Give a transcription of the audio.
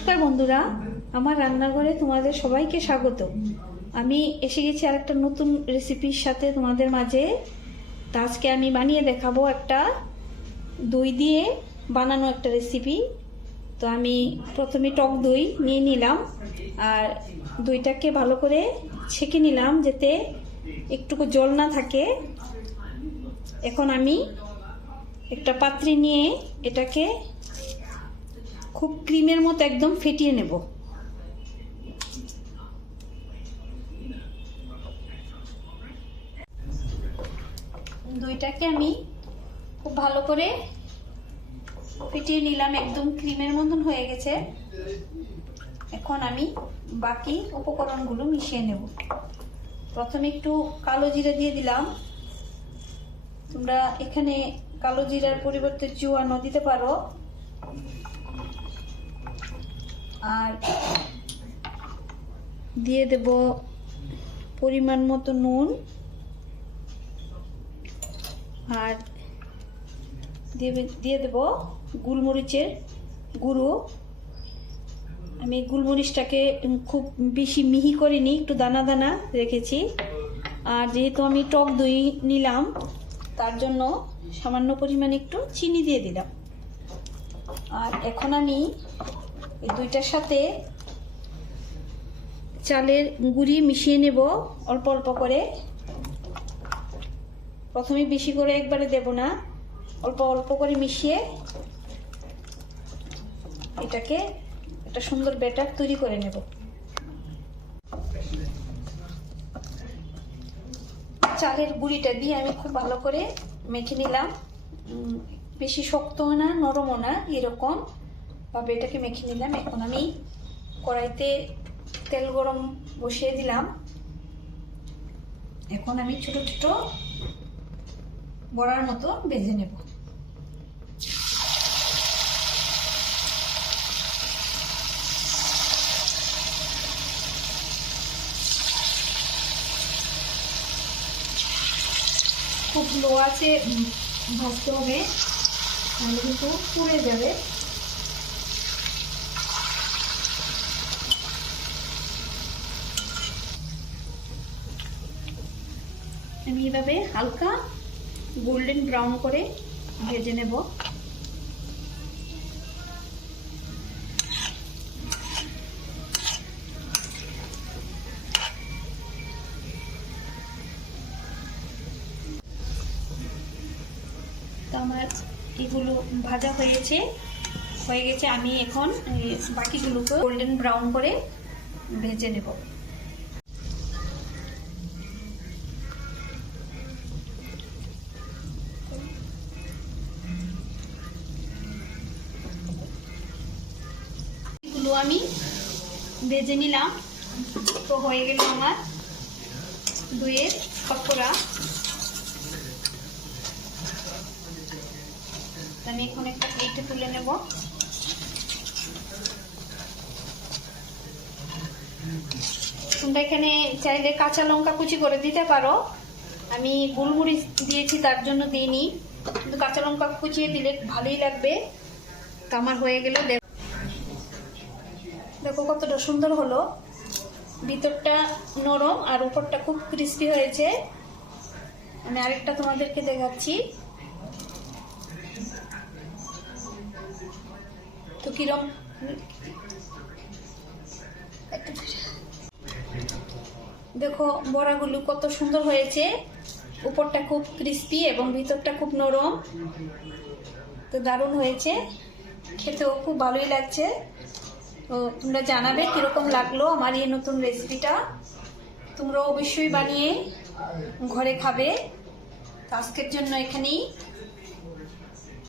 নমস্কার বন্ধুরা, আমার রান্নাঘরে তোমাদের সবাইকে স্বাগত। আমি এসে গেছি আর একটা নতুন রেসিপির সাথে তোমাদের মাঝে। তা আজকে আমি বানিয়ে দেখাবো একটা দই দিয়ে বানানো একটা রেসিপি। তো আমি প্রথমে টক দই নিয়ে নিলাম আর দইটাকে ভালো করে ছেঁকে নিলাম যাতে একটুকু জল না থাকে। এখন আমি একটা পাত্রে নিয়ে এটাকে খুব ক্রিমের মতো একদম ফেটিয়ে নেব। দইটাকে আমি খুব ভালো করে ফেটিয়ে নিলাম, একদম ক্রিমের মতন হয়ে গেছে। এখন আমি বাকি উপকরণগুলো মিশিয়ে নেব। প্রথমে একটু কালো জিরা দিয়ে দিলাম। তোমরা এখানে কালো জিরার পরিবর্তে জোয়ানও দিতে পারো। আর দিয়ে দেব পরিমাণ মতো নুন, আর দিয়ে দেব গোলমরিচের গুঁড়ো। আমি গোলমরিচটাকে খুব বেশি মিহি করিনি, একটু দানা দানা রেখেছি। আর যেহেতু আমি টক দই নিলাম তার জন্য সামান্য পরিমাণে একটু চিনি দিয়ে দিলাম। আর এখন আমি এই দুইটার সাথে চালের গুঁড়ি মিশিয়ে নেব অল্প অল্প করে। প্রথমে বেশি করে একবারে দেব না, অল্প অল্প করে মিশিয়ে এটাকে একটা সুন্দর ব্যাটার তৈরি করে নেব। চালের গুঁড়িটা দিয়ে আমি খুব ভালো করে মেখে নিলাম। বেশি শক্তও না নরমও না, এরকম ভাবে এটাকে মেখে নিলাম। এখন আমি কড়াইতে তেল গরম বসিয়ে দিলাম। এখন আমি ছোট ছোট বড়ার মতো ভেজে নেব। খুব লো আছে ভাজতে হবে, তাহলে কিন্তু পুড়ে যাবে। আমি এভাবে হালকা গোল্ডেন ব্রাউন করে ভেজে নেব। তো আমার এগুলো ভাজা হয়ে গেছে। আমি এখন বাকিগুলোকে গোল্ডেন ব্রাউন করে ভেজে নেব। এগুলো আমি ভেজে নিলাম। তো হয়ে গেল আমার দইয়ের পকোড়া। আমি এখন একটা প্লেটে তুলে নেব। তোমরা এখানে চাইলে কাঁচা লঙ্কা কুচি করে দিতে পারো। আমি গোলমরিচ দিয়েছি তার জন্য দিইনি, কিন্তু কাঁচা লঙ্কা কুচিয়ে দিলে ভালোই লাগবে। তো আমার হয়ে গেল। দেখো কতটা সুন্দর হলো, ভিতরটা নরম আর উপরটা খুব ক্রিস্পি হয়েছে। আমি আরেকটা তোমাদেরকে দেখাচ্ছি। তো কিরম দেখো বড়াগুলো কত সুন্দর হয়েছে, উপরটা খুব ক্রিস্পি এবং ভিতরটা খুব নরম। তো দারুণ হয়েছে, খেতেও খুব ভালোই লাগছে। তো তোমরা জানাবে কিরকম লাগলো আমার এই নতুন রেসিপিটা। তোমরা অবশ্যই বানিয়ে ঘরে খাবে। তো আজকের জন্য এখানেই